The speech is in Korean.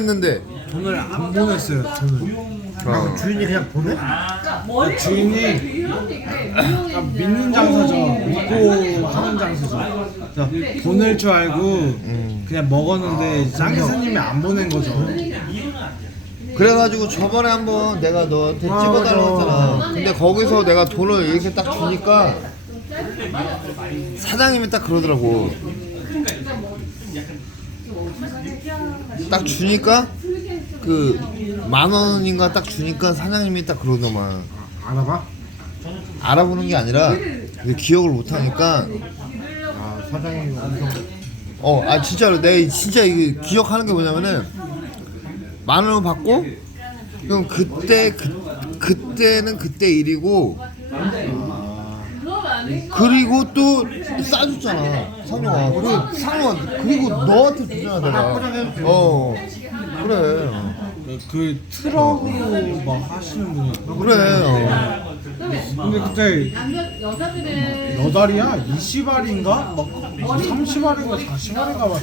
했는데 돈을 안 보냈어요. 돈을. 어. 주인이 그냥 보내? 주인이 아, 믿는 장사죠. 믿고 하는 장사죠. 그래서 보낼 줄 알고 그냥 먹었는데 짱기사님이 안 보낸 거죠. 그래가지고 저번에 한번 내가 너한테 찍어달라고 했잖아 근데 거기서 내가 돈을 이렇게 딱 주니까 사장님이 딱 그러더라고 딱 주니까 그 만 원인가 딱 주니까 사장님이 딱 그러더만. 알아봐? 알아보는 게 아니라 그 기억을 못 하니까. 아 사장님이 엄청 어, 아 진짜로. 내가 진짜 이거 기억하는 게 뭐냐면은 만 원을 받고 그럼 그때 그 그때는 그때 일이고 그리고 또 싸줬잖아 상용아. 그리고 상용아 그리고 너한테 주잖아 내가. 어. 그래. 그 트럭으로 막 하시는 분이 그래 어. 근데 그때 여자들은 몇 알이야? 20알인가? 막 30알인가? 40알인가 막